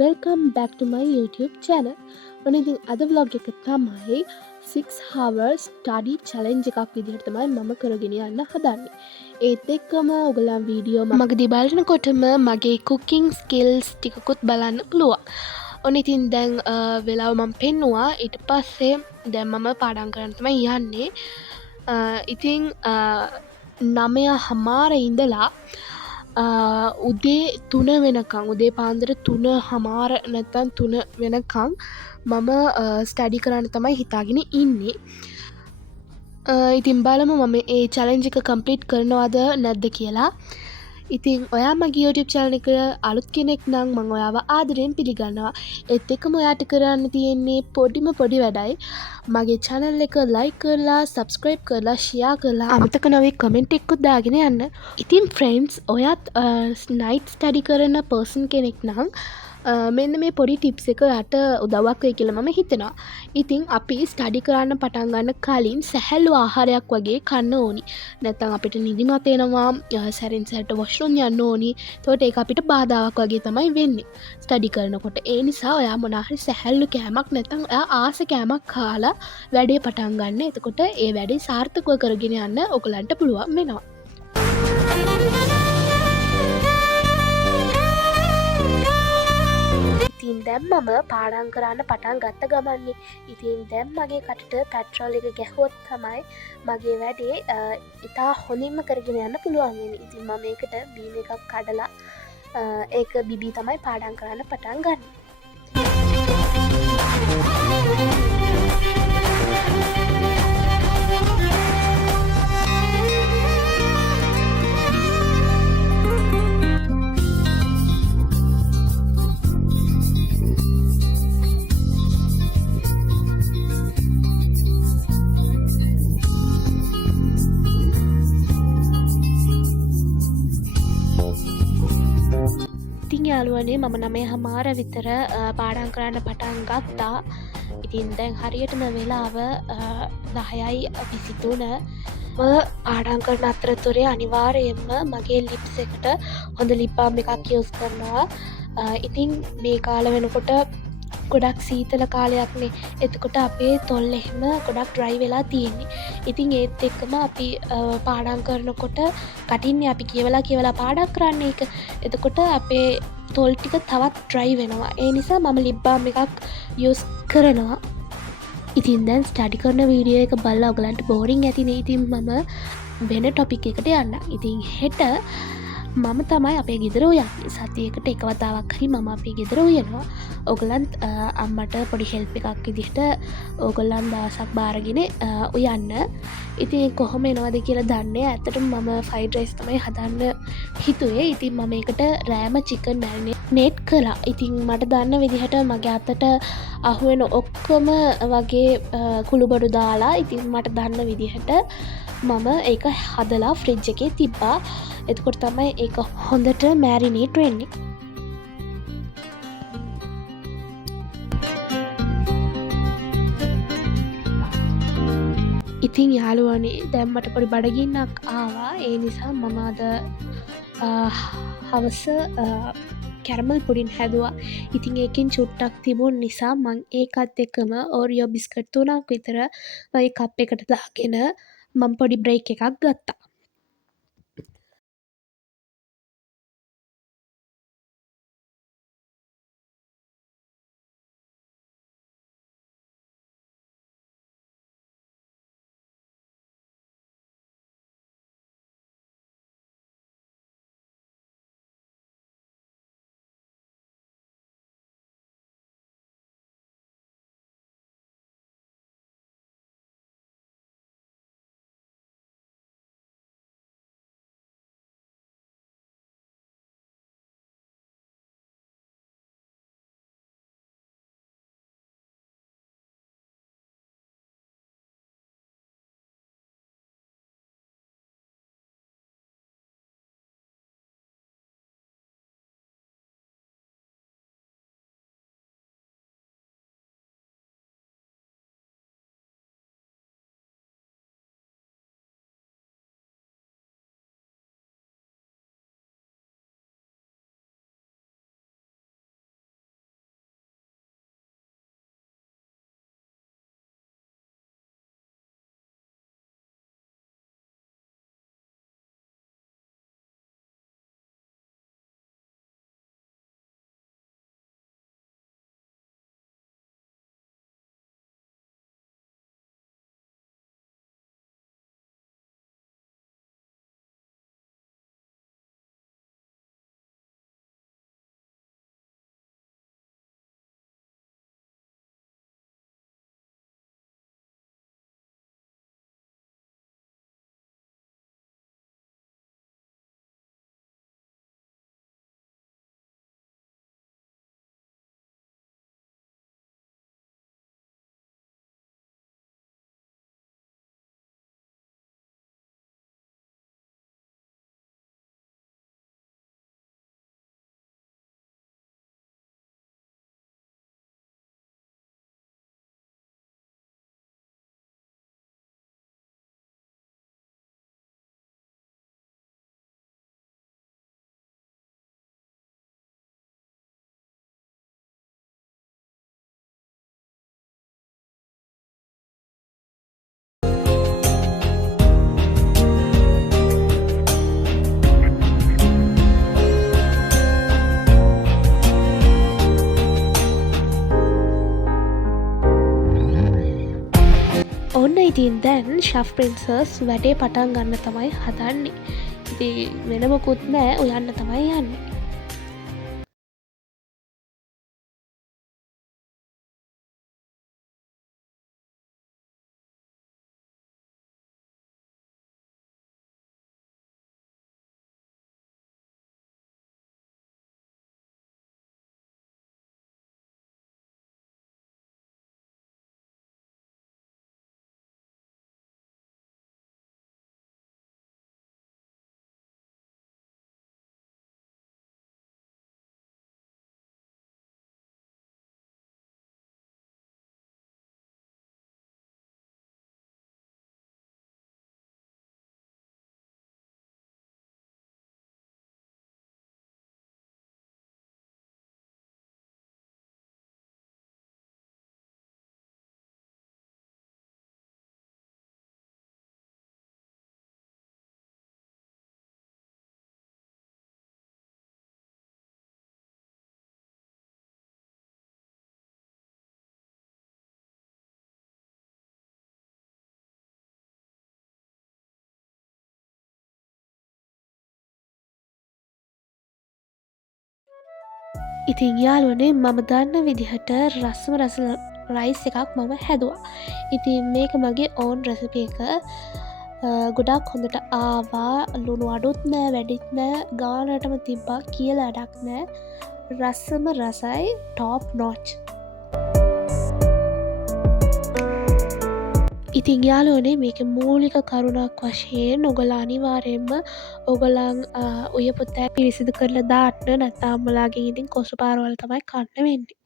welcome back to my YouTube channel. ඔන්න ඉතින් අද vlog එක තමයි 6 hours study challenge එකක් විදිහට තමයි මම කරගෙන යන්න හදන්නේ. ඒත් එක්කම ඔයගලන් වීඩියෝ මගදී බලනකොටම මගේ cooking skills ටිකකුත් බලන්න පුළුවන්. ඔන්න ඉතින් දැන් වෙලාව මම පෙන්නුවා. ඊට පස්සේ දැන් මම පාඩම් කරන්න තමයි යන්නේ. ඉතින් 9:00 ඉඳලා උදේ 3 වෙනකං උදේ පාන්දර 3:00 නැත්තම් 3 වෙනකං මම ස්ටඩි කරන්න තමයි හිතාගෙන ඉන්නේ. ඉතින් බලමු මම ඒ චැලෙන්ජ් එක කම්ප්ලීට් කරනවද නැද්ද කියලා. ඉතින් ඔයා මගේ YouTube channel එක අලුත් කෙනෙක් නම් මම ඔයාව ආදරයෙන් පිළිගන්නවා. ඒත් එක්කම ඔයාට කරන්න තියෙන්නේ පොඩිම පොඩි වැඩයි. මගේ channel එක like කරලා subscribe කරලා share කරලා අමතක නොවේ comment එකකුත් දාගෙන යන්න. ඉතින් friends ඔයත් night study කරන person කෙනෙක් නම් මෙන්න මේ පොඩි ටිප්ස් එක යට උදව්වක් වෙයි කියලා මම හිතනවා. ඉතින් අපි ස්ටඩි කරන්න පටන් ගන්න කලින් සැහැල්ලු ආහාරයක් වගේ කන්න ඕනි. නැත්නම් අපිට නිදිමත එනවා, සැරින් සැරට වොෂ්රූම් යන්න ඕනි. එතකොට ඒක අපිට බාධාවක් වගේ තමයි වෙන්නේ ස්ටඩි කරනකොට. ඒ නිසා ඔයා මොනවා හරි සැහැල්ලු කෑමක් නැත්නම් ඔයා ආස කෑමක් කාලා වැඩේ පටන් ගන්න. එතකොට ඒ වැඩේ සාර්ථකව කරගෙන යන්න ඔයගලන්ට පුළුවන් වෙනවා. ඉතින් දැන් මම පාඩම් කරන්න පටන් ගත්ත ගමන්නේ. ඉතින් දැන් මගේ කටට පෙට්‍රෝල් එක ගැහුවොත් තමයි මගේ වැඩේ ඉතා හොඳින්ම කරගෙන යන්න පුළුවන් වෙන්නේ. ඉතින් මම මේකට බීම් එකක් කඩලා ඒක බිබී තමයි පාඩම් කරන්න පටන් ගන්න. ඉතින් යාළුවනේ මම 9:00 විතර පාඩම් කරන්න පටන් ගත්තා. ඉතින් දැන් හරියටම වෙලාව 10:23. පාඩම් කරන අතරතුරේ අනිවාර්යයෙන්ම මගේ ලිප්ස් එකට හොඳ ලිප් බාම් එකක් යූස් කරනවා. ඉතින් මේ කාල වෙනකොට ගොඩක් සීතල කාලයක්නේ. එතකොට අපේ තොල් එහෙම ගොඩක් ඩ්‍රයි වෙලා තියෙන්නේ. ඉතින් ඒත් එක්කම අපි පාඩම් කරනකොට කටින්නේ අපි කියවලා පාඩම් කරන්න එක. එතකොට අපේ තොල් ටික තවත් ඩ්‍රයි වෙනවා. ඒ නිසා මම ලිප් බාම් එකක් යූස් කරනවා. ඉතින් දැන් ස්ටඩි කරන වීඩියෝ එක බලලා ඔයගලන්ට බෝරින් ඇතිනේ. ඉතින් මම වෙන ටොපික් එකට යන්න. ඉතින් හෙට මම තමයි අපේ ගෙදර උයන්නේ. සතියකට එක වතාවක් හරි මම අපේ ගෙදර උයනවා. ඔයගලන්ත් අම්මට පොඩි හෙල්ප් එකක් විදිහට ඕගොල්ලන් දවසක් බාරගෙන උයන්න. ඉතින් කොහොම එනවද කියලා දන්නේ. ඇත්තටම මම ෆ්‍රයිඩ් රයිස් තමයි හදන්න හිතුවේ. ඉතින් මම ඒකට රෑම චිකන් මැරිනේට් කළා. ඉතින් මට දන්න විදිහට මගේ අතට අහුවෙන ඔක්කොම වගේ කුළුබඩු දාලා ඉතින් මට දන්න විදිහට මම ඒක හදලා ෆ්‍රිජ් එකේ තිබ්බා. එතකොට තමයි ඒක හොඳට මැරිනේට් වෙන්නේ. ඉතින් යාළුවනේ දැන් මට පොඩි බඩගින්නක් ආවා. ඒ නිසා මම අද හවස කැරමල් පුඩින් හැදුවා. ඉතින් ඒකෙන් චුට්ටක් තිබුණ නිසා මං ඒකත් එක්කම ඕරියෝ බිස්කට් 3ක් විතර වගේ කප් එකට දාගෙන මම පොඩි බ්‍රේක් එකක් ගත්තා. ඉතින් දැන් ශෆ් පින්සර්ස් වැඩේ පටන් ගන්න තමයි හදන්නේ. ඉති වෙනමකුත් නෑ ඔයන්න තමයි යන්නේ. ඉතින් යාළුවනේ මම දන්න විදිහට රස්සම රස රයිස් එකක් මම හැදවා. ඉතින් මේක මගේ ඕන් රැසිපි එක ගොඩක් හොඳට ආවා ලුණු අඩුත් නෑ වැඩිත් නෑ ගානටම තිබ්බා කියල අඩක් නෑ රස්සම රසයි ටෝප් නෝච්. ඉතින් යාලෝනේ මේක මූලික කරුණක් වශයෙන් ඔගොල අනිවාරයෙන්ම ඔගොලන් ඔය පොත්තෑ පිරිසිදු කරලා දාටන නැත්තාම්මලාගේ ඉතින් කොසු පාරවල තමයි කන්න වෙන්නේ.